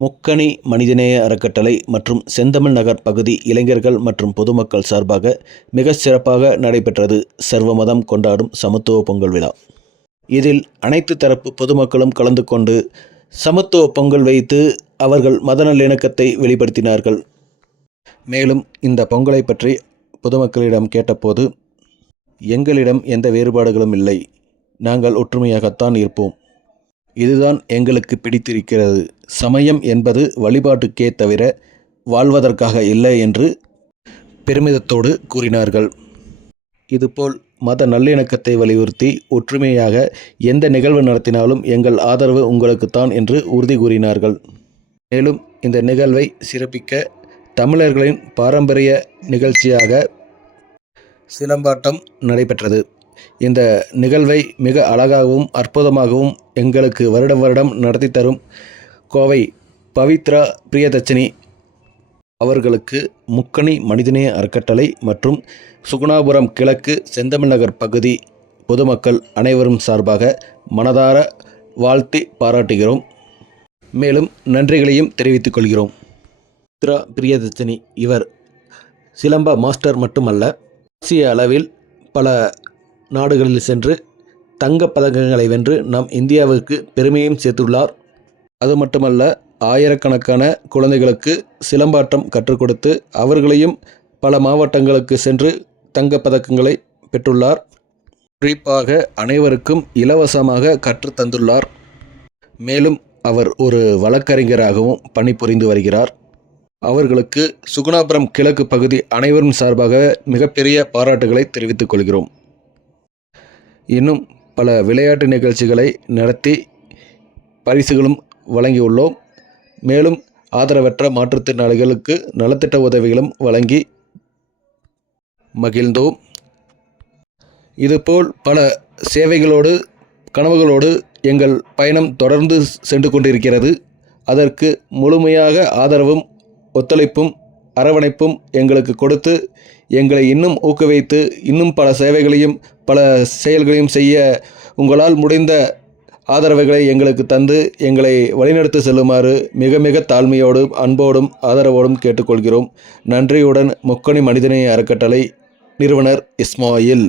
முக்கணி மனிதநேய அறக்கட்டளை மற்றும் செந்தமிழ் நகர் பகுதி இளைஞர்கள் மற்றும் பொதுமக்கள் சார்பாக மிக சிறப்பாக நடைபெற்றது சர்வமதம் கொண்டாடும் சமத்துவ பொங்கல் விழா. இதில் அனைத்து தரப்பு பொதுமக்களும் கலந்து கொண்டு சமத்துவ பொங்கல் வைத்து அவர்கள் மத நல்லிணக்கத்தை வெளிப்படுத்தினார்கள். மேலும் இந்த பொங்கலை பற்றி பொதுமக்களிடம் கேட்டபோது, எங்களிடம் எந்த வேறுபாடுகளும் இல்லை, நாங்கள் ஒற்றுமையாகத்தான் இருப்போம், இதுதான் எங்களுக்கு பிடித்திருக்கிறது, சமயம் என்பது வழிபாட்டுக்கே தவிர வாழ்வதற்காக இல்லை என்று பெருமிதத்தோடு கூறினார்கள். இதுபோல் மத நல்லிணக்கத்தை வலியுறுத்தி ஒற்றுமையாக எந்த நிகழ்வு நடத்தினாலும் எங்கள் ஆதரவு உங்களுக்குத்தான் என்று உறுதி கூறினார்கள். மேலும் இந்த நிகழ்வை சிறப்பிக்க தமிழர்களின் பாரம்பரிய நிகழ்ச்சியாக சிலம்பாட்டம் நடைபெற்றது. இந்த நிகழ்வை மிக அழகாகவும் அற்புதமாகவும் எங்களுக்கு வருடம் வருடம் நடத்தி தரும் கோவை பவித்ரா பிரியதர்ஷினி அவர்களுக்கு முக்கணி மனிதநேய அறக்கட்டளை மற்றும் சுகுணாபுரம் கிழக்கு செந்தமிழ் நகர் பகுதி பொதுமக்கள் அனைவரும் சார்பாக மனதார வாழ்த்தி பாராட்டுகிறோம். மேலும் நன்றிகளையும் தெரிவித்துக் கொள்கிறோம். பவித்ரா பிரியதர்ஷினி இவர் சிலம்ப மாஸ்டர் மட்டுமல்ல, ஆசிய அளவில் பல நாடுகளில் சென்று தங்கப் பதக்கங்களை வென்று நம் இந்தியாவுக்கு பெருமையும் சேர்த்துள்ளார். அது மட்டுமல்ல, ஆயிரக்கணக்கான குழந்தைகளுக்கு சிலம்பாட்டம் கற்றுக் கொடுத்து அவர்களையும் பல மாவட்டங்களுக்கு சென்று தங்கப் பதக்கங்களை பெற்றுள்ளார். குறிப்பாக அனைவருக்கும் இலவசமாக கற்றுத்தந்துள்ளார். மேலும் அவர் ஒரு வழக்கறிஞராகவும் பணிபுரிந்து வருகிறார். அவர்களுக்கு சுகுணாபுரம் கிழக்கு பகுதி அனைவரும் சார்பாக மிகப்பெரிய பாராட்டுகளை தெரிவித்துக் கொள்கிறோம். இன்னும் பல விளையாட்டு நிகழ்ச்சிகளை நடத்தி பரிசுகளும் வழங்கியுள்ளோம். மேலும் ஆதரவற்ற மாற்றுத்திறனாளிகளுக்கு நலத்திட்ட உதவிகளும் வழங்கி மகிழ்ந்தோம். இதுபோல் பல சேவைகளோடு கனவுகளோடு எங்கள் பயணம் தொடர்ந்து சென்று கொண்டிருக்கிறது. அதற்கு முழுமையாக ஆதரவும் ஒத்துழைப்பும் அரவணைப்பும் எங்களுக்கு கொடுத்து எங்களை இன்னும் ஊக்குவித்து இன்னும் பல சேவைகளையும் பல செயல்களையும் செய்ய உங்களால் முடிந்த ஆதரவுகளை எங்களுக்கு தந்து எங்களை வழிநடத்தி செல்லுமாறு மிக மிக தாழ்மையோடும் அன்போடும் ஆதரவோடும் கேட்டுக்கொள்கிறோம். நன்றியுடன் முக்கணி மனிதநேய அறக்கட்டளை நிறுவனர் இஸ்மாயில்.